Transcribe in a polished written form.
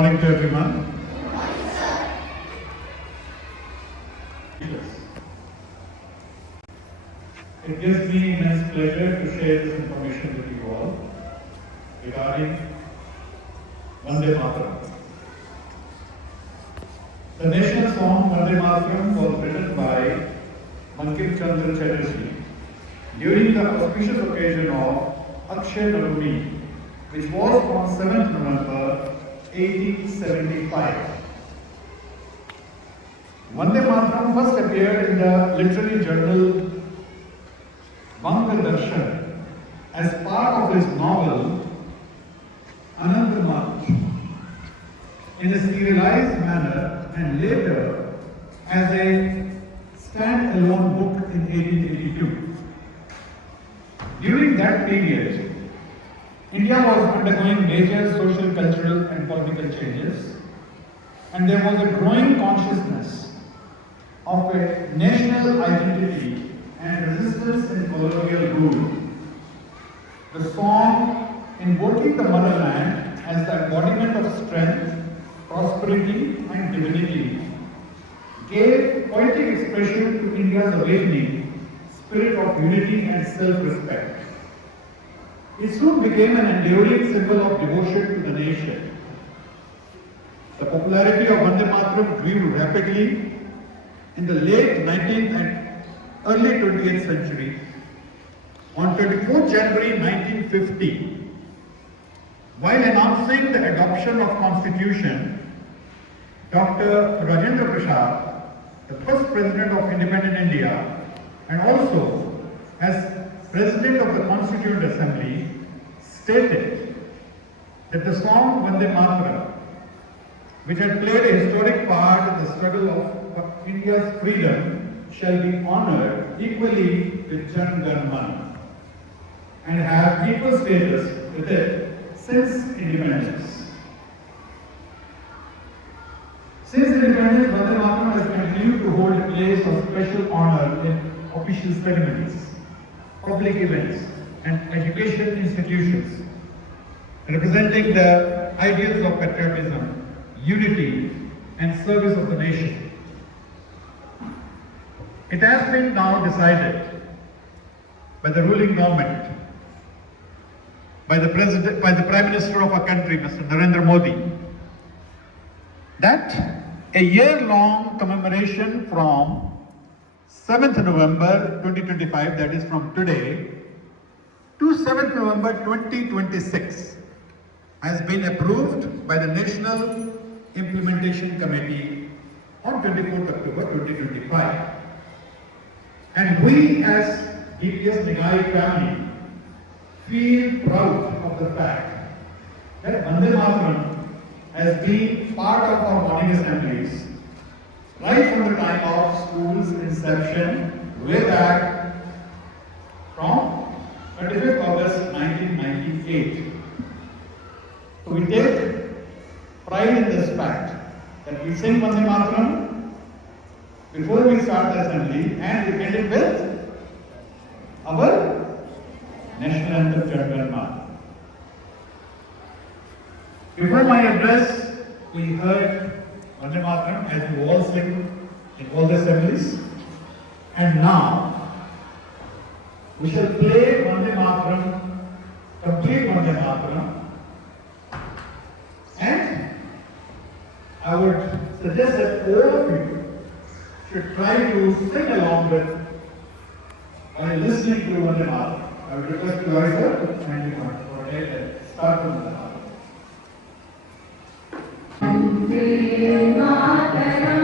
morning to everyone. It gives me immense pleasure to share this information with you all regarding Vande Mataram. The national song Vande Mataram was written by Bankim Chandra Chatterjee during the auspicious occasion of Akshay Navami, which was on 7th November 1875. Vande Mataram first appeared in the literary journal Banga Darshan as part of his novel Anand March in a serialized manner and later as a stand-alone book in 1882. During that period, India was undergoing major social, cultural and political changes, and there was a growing consciousness of a national identity and resistance in colonial rule. The song, invoking the motherland as the embodiment of strength, prosperity and divinity, gave poetic expression to India's awakening spirit of unity and self-respect. It soon became an enduring symbol of devotion to the nation. The popularity of Vande Mataram grew rapidly in the late 19th and early 20th century. On 24 January 1950, while announcing the adoption of Constitution, Dr. Rajendra Prasad, the first President of Independent India, and also as President of the Constituent Assembly, stated that the song Vande Mataram, which had played a historic part in the struggle of India's freedom, shall be honored equally with Jan Gan Man and have equal status with it since independence. Since independence, Vande Mataram has continued to hold a place of special honor in official ceremonies, public events, and education institutions, representing the ideals of patriotism, unity, and service of the nation. It has been now decided by the ruling government, by the Prime Minister of our country, Mr. Narendra Modi, that a year-long commemoration from 7th November 2025, that is from today, to 7th November 2026 has been approved by the National Implementation Committee on 24th October 2025. And we as DPS Nigai family feel proud of the fact that Vande Mataram has been part of our morning assemblies right from the time of school's inception, way back from 25th August 1998. So we take pride in this fact that we sing Vande Mataram before we start the assembly and we end it with our national anthem Jan Gan Man. Before my address, we heard Vande Mataram as we all sing in all the assemblies, and now we shall play Vande Mataram, complete Vande Mataram, and I would suggest that all of you should try to sing along with while listening to Vande Mataram. I would request you guys to kindly come for a start from Vande Mataram. Vande Mataram.